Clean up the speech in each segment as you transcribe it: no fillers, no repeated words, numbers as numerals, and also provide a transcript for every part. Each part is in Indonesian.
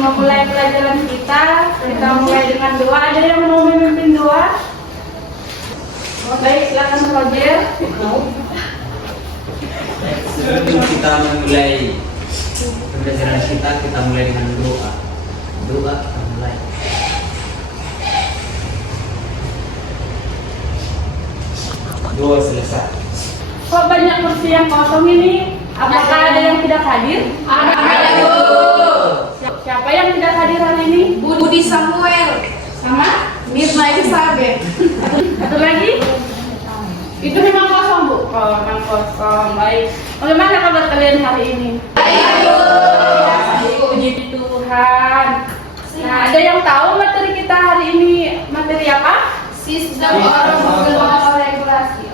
memulai pelajaran kita mulai dengan doa. Ada yang mau memimpin doa? Baik, silakan Roger. Sebelum kita memulai pembelajaran kita mulai dengan doa. Doa kita mulai. Doa selesai. Kok banyak kursi yang kosong ini? Apakah ada yang tidak hadir? Ada, Bu. Siapa yang tidak hadir hari ini? Budi Samuel Sama? Mirna Elizabeth. Satu lagi? Itu memang kosong, Bu? Oh, memang kosong. Baik. Bagaimana kabar kalian hari ini? Baik. Puji Tuhan. Nah, ada yang tahu materi kita hari ini materi apa? Sistem osmoregulasi.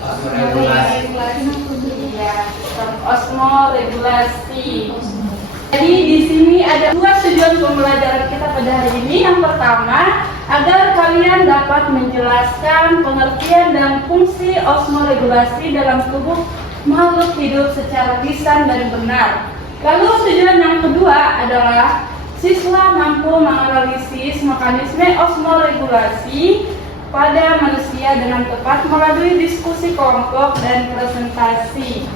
Iya, sistem osmoregulasi. Jadi di sini ada dua tujuan pembelajaran kita pada hari ini. Yang pertama, agar kalian dapat menjelaskan pengertian dan fungsi osmoregulasi dalam tubuh makhluk hidup secara lisan dan benar. Lalu tujuan yang kedua adalah siswa mampu menganalisis mekanisme osmoregulasi pada manusia dengan tepat melalui diskusi kelompok dan presentasi.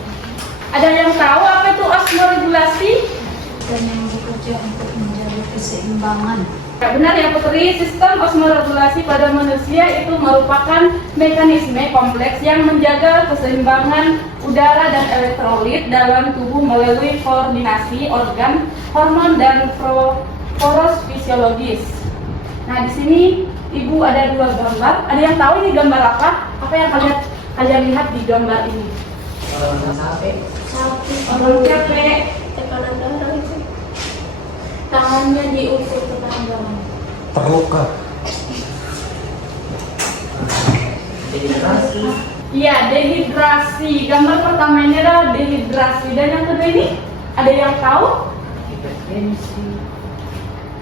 Ada yang tahu apa itu osmoregulasi? Dan yang bekerja untuk menjaga keseimbangan. Ya, benar ya Putri, sistem osmoregulasi pada manusia itu merupakan mekanisme kompleks yang menjaga keseimbangan udara dan elektrolit dalam tubuh melalui koordinasi organ, hormon, dan poros fisiologis. Nah, di sini Ibu ada dua gambar. Ada yang tahu ini gambar apa? Apa yang kalian lihat di gambar ini? Orang capek. Orang capek. Tekanan darah itu. Tangannya diukur ke tangan. Terluka. Dehidrasi. Iya, dehidrasi. Gambar pertama ini adalah dehidrasi. Dan yang kedua ini, ada yang tahu?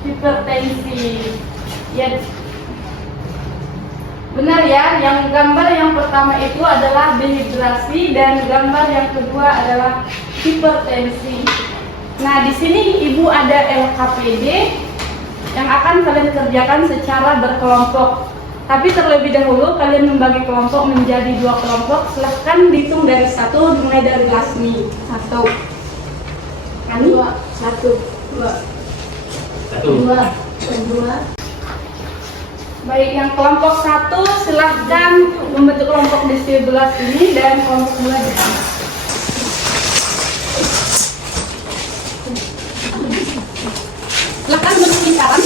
Hipertensi. Ya, benar ya. Yang gambar yang pertama itu adalah dehidrasi dan gambar yang kedua adalah hipertensi. Nah, di sini Ibu ada LKPD yang akan kalian kerjakan secara berkelompok. Tapi terlebih dahulu kalian membagi kelompok menjadi dua kelompok. Silahkan dihitung dari satu, dimulai dari Lasmi. Satu. Ani? Satu. Dua. Baik, yang kelompok satu silahkan membentuk kelompok di sebelah sini dan kelompok dua di sana. Silahkan bentuk lingkaran.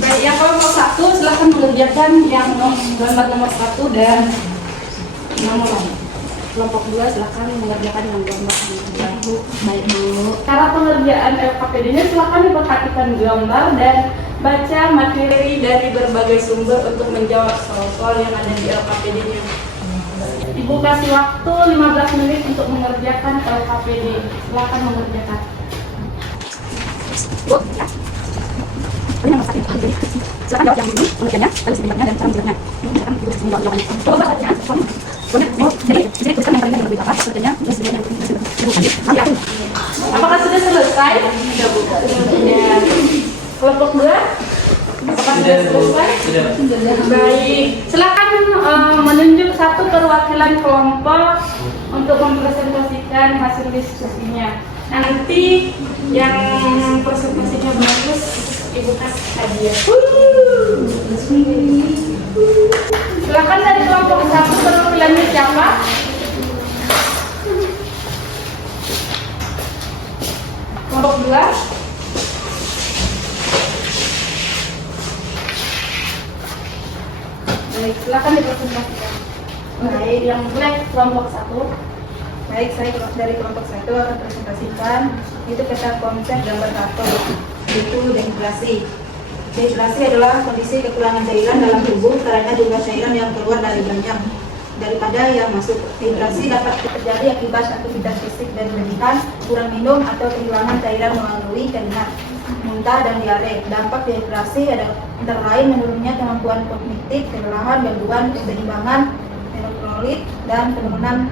Baik, yang kelompok satu silahkan mengerjakan yang gambar nomor satu dan nomor lain. Kelompok dua silahkan mengerjakan yang gambar nomor dua. Baik Bu. Cara pengerjaan LKPD-nya silahkan diperhatikan gambar dan baca materi dari berbagai sumber untuk menjawab soal-soal yang ada di LKPD-nya. Ibu kasih waktu 15 menit untuk mengerjakan LKPD. Silahkan mengerjakan. Bu, ya. Ini nomor satu. Silakan jawab yang ini pengertiannya, lalu sebenarnya dan cara menjelaskannya. Silakan ibu menjawab jawabannya. Jadi tuliskan yang paling lebih apa? Sebenarnya yang apakah sudah selesai? Sudah Bu. Ya. Kelompok dua? Apakah sudah selesai? Sudah. Baik. Silakan menunjuk satu perwakilan kelompok untuk mempresentasikan hasil diskusinya. Nanti yang presentasinya bagus Ibu kasih hadiah. Silakan dari kelompok satu perwakilannya siapa? Kelompok dua. Baik, silakan dipresentasikan. Baik, yang black kelompok satu. Baik, saya dari kelompok satu akan presentasikan itu peta konsep gambar karton, yaitu dehidrasi. Dehidrasi adalah kondisi kekurangan cairan dalam tubuh karena jumlah cairan yang keluar dari banyak daripada yang masuk. Dehidrasi dapat terjadi akibat aktivitas fisik dan berlebihan, kurang minum atau kehilangan cairan melalui keringat, muntah dan diare. Dampak dehidrasi ada antara lain menurunnya kemampuan kognitif, kelelahan, gangguan keseimbangan elektrolit dan penurunan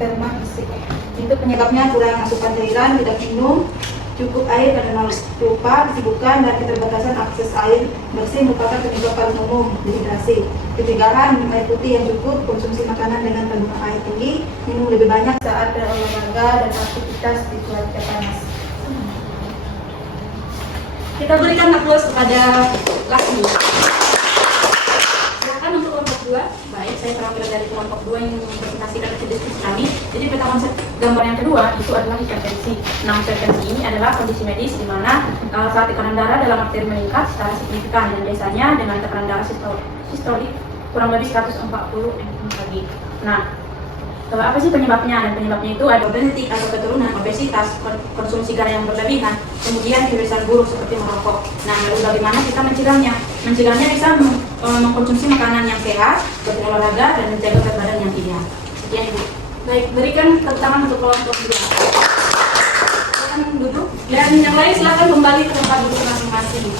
terma fisik. Itu penyebabnya kurang asupan cairan, tidak minum cukup air pada 0, lupa, kesibukan, dan keterbatasan akses air bersih merupakan penyebab paling umum dehidrasi. Ketigaan, minum air putih yang cukup, konsumsi makanan dengan kandungan air tinggi, minum lebih banyak saat berolahraga dan aktivitas di cuaca panas. Kita berikan aplaus kepada Lasmi. Silakan untuk kelompok 2. Baik, saya terakhir dari kelompok 2 yang mempresentasikan diskusi kami. Jadi peta konsep gambar yang kedua itu adalah hipertensi. Nah, hipertensi ini adalah kondisi medis di mana saat tekanan darah dalam arteri meningkat secara signifikan dan biasanya dengan tekanan darah sistolik kurang lebih 140 mmHg. Nah, apa sih penyebabnya? Dan penyebabnya itu ada genetik atau keturunan, obesitas, konsumsi garam yang berlebihan, kemudian kebiasaan buruk seperti merokok. Nah, lalu bagaimana kita mencegahnya? Mencegahnya bisa mengkonsumsi makanan yang sehat, berolahraga, dan menjaga berat badan yang ideal. Sekian Ibu. Baik, berikan tepuk tangan untuk kelompok 2. Silakan duduk, dan yang lain silakan kembali ke tempat duduk masing-masing.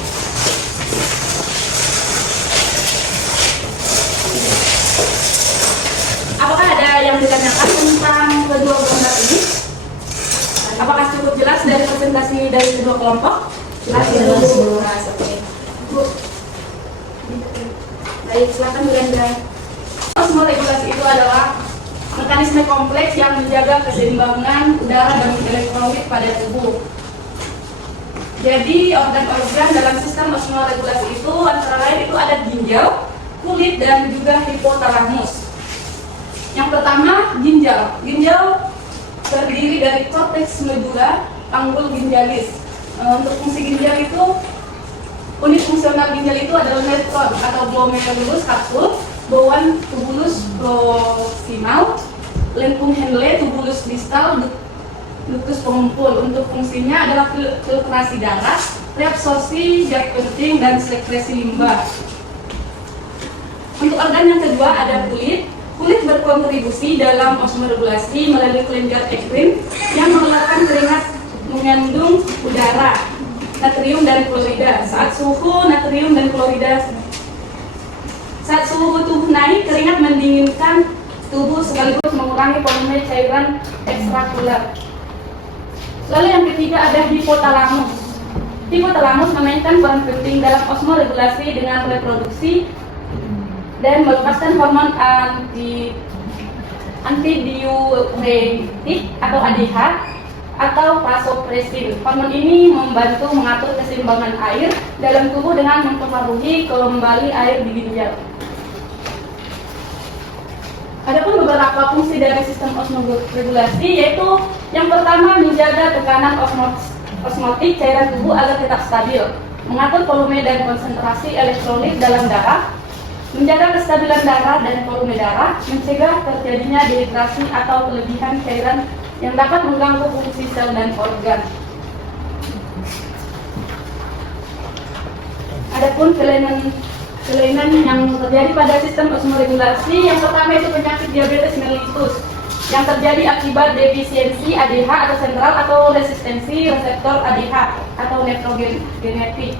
Apakah ada yang ditanyakan tentang kedua gambar ini? Apakah cukup jelas dari presentasi dari kedua kelompok? Jelas. Oke. Bu. Baik, silakan Bu Rendra. Osmoregulasi itu adalah mekanisme kompleks yang menjaga keseimbangan udara dan elektrolit pada tubuh. Jadi organ-organ dalam sistem osmoregulasi itu antara lain itu ada ginjal, kulit, dan juga hipotalamus. Yang pertama, ginjal. Ginjal terdiri dari korteks medula, panggul ginjalis. Untuk fungsi ginjal itu, unit fungsional ginjal itu adalah neutron atau glomerulus kapsul, bauan tubulus proximal, lempung Henle, tubulus distal, ductus pengumpul. Untuk fungsinya adalah filtrasi darah, reabsorpsi zat penting, dan sekresi limbah. Untuk organ yang kedua ada kulit. Kulit berkontribusi dalam osmoregulasi melalui kelenjar ekstrim yang mengeluarkan keringat mengandung udara, natrium dan klorida. Saat suhu tubuh naik, keringat mendinginkan tubuh sekaligus mengurangi volume cairan ekstrakular. Lalu yang ketiga ada hipotalamus. Hipotalamus memainkan peran penting dalam osmoregulasi dengan reproduksi dan melepaskan hormon antidiuretik atau ADH atau vasopressin. Hormon ini membantu mengatur keseimbangan air dalam tubuh dengan mempengaruhi kembali air di ginjal. Adapun beberapa fungsi dari sistem osmoregulasi yaitu yang pertama menjaga tekanan osmotik cairan tubuh agar tetap stabil, mengatur volume dan konsentrasi elektrolit dalam darah, menjaga kestabilan darah dan volume darah, mencegah terjadinya dehidrasi atau kelebihan cairan yang dapat mengganggu fungsi sel dan organ. Adapun kelainan yang terjadi pada sistem osmoregulasi, yang pertama itu penyakit diabetes mellitus yang terjadi akibat defisiensi ADH atau sentral atau resistensi reseptor ADH atau nefrogenetik.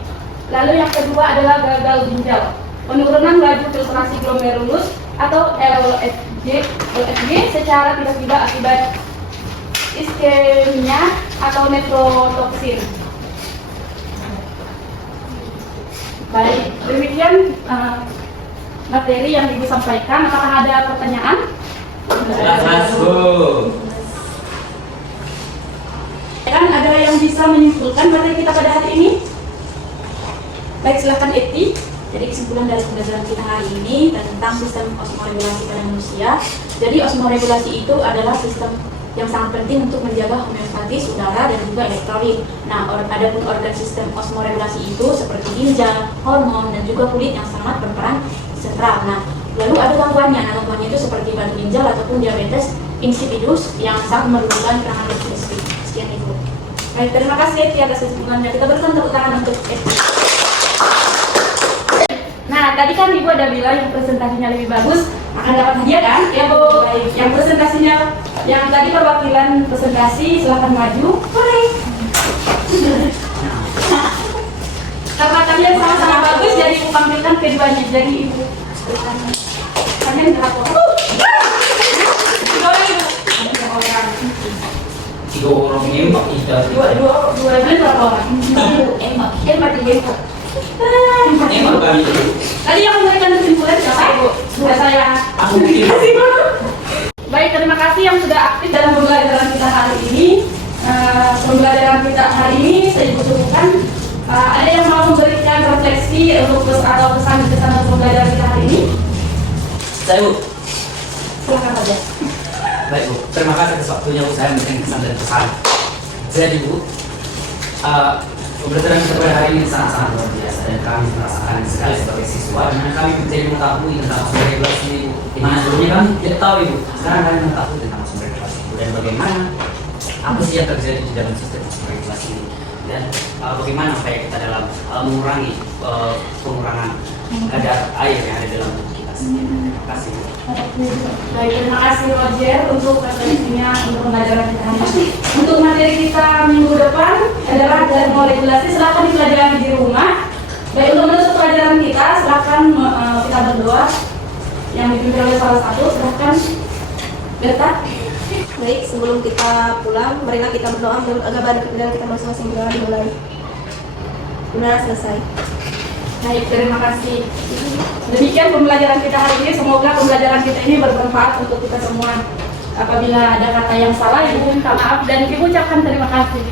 Lalu yang kedua adalah gagal ginjal. Penurunan laju filtrasi glomerulus atau LFG secara tiba-tiba akibat iskemia atau nefrotoksin. Baik, demikian materi yang Ibu sampaikan. Apakah ada pertanyaan? Kan ada yang bisa menyimpulkan materi kita pada hari ini? Baik, silakan Eti. Jadi kesimpulan dari pembelajaran kita hari ini tentang sistem osmoregulasi pada manusia. Jadi osmoregulasi itu adalah sistem yang sangat penting untuk menjaga homeostatis udara dan juga elektrolit. Nah, adapun organ sistem osmoregulasi itu seperti ginjal, hormon, dan juga kulit yang sangat berperan sentral. Nah, lalu ada gangguannya. Nah, gangguannya itu seperti batu ginjal ataupun diabetes insipidus yang sangat memerlukan penanganan spesifik. Sekian Ibu. Baik, terima kasih Eti atas kesimpulannya. Kita berikan tepuk tangan untuk Eti. Nah, tadi kan Ibu ada bilang yang presentasinya lebih bagus akan dapat hadiah kan? Ya Bu, yang presentasinya, yang tadi perwakilan presentasi silahkan maju. Boleh. Karena kalian sama-sama bagus, jadi Ibu tampilkan keduanya. Jadi Ibu kalian berapa? Boleh Ibu. tiga orang nembak kita. Dua ini berapa orang? Empat ibu. Nembak kami itu. Tadi yang memberikan kesimpulan siapa ibu? Sudah saya. Aku bikin. Baik, terima kasih yang sudah aktif dalam pembelajaran kita hari ini. Pembelajaran kita hari ini saya cukupkan. Ada yang mau memberikan refleksi untuk atau pesan-pesan untuk pembelajaran kita hari ini? Saya Bu. Silakan saja. Baik Bu, terima kasih atas waktunya Bu, saya memberikan kesan dan pesan. Jadi Bu, pembelajaran kita pada hari ini sangat-sangat luar biasa dan kami merasakan sekali sebagai siswa dan kami menjadi mengetahui tentang sumber regulasi ini Bu. Di mana sebelumnya kami tidak tahu Ibu, sekarang kami mengetahui tentang sumber regulasi itu dan bagaimana apa sih yang terjadi di dalam sistem sumber regulasi ini dan bagaimana upaya kita dalam mengurangi pengurangan kadar air yang ada dalam tubuh kita sendiri. Terima kasih Bu. Baik, terima kasih Roger untuk referensinya untuk pembelajaran kita hari ini. Untuk materi kita minggu depan adalah dari regulasi, silakan dipelajari di rumah. Baik, untuk menutup pelajaran kita, silakan kita berdoa yang dipimpin oleh salah satu. Silakan Berta. Baik, sebelum kita pulang, marilah kita berdoa agar ibadah kita masing-masing dimulai. Benar selesai. Baik, terima kasih. Demikian pembelajaran kita hari ini. Semoga pembelajaran kita ini bermanfaat untuk kita semua. Apabila ada kata yang salah, Ibu minta maaf dan Ibu ucapkan terima kasih.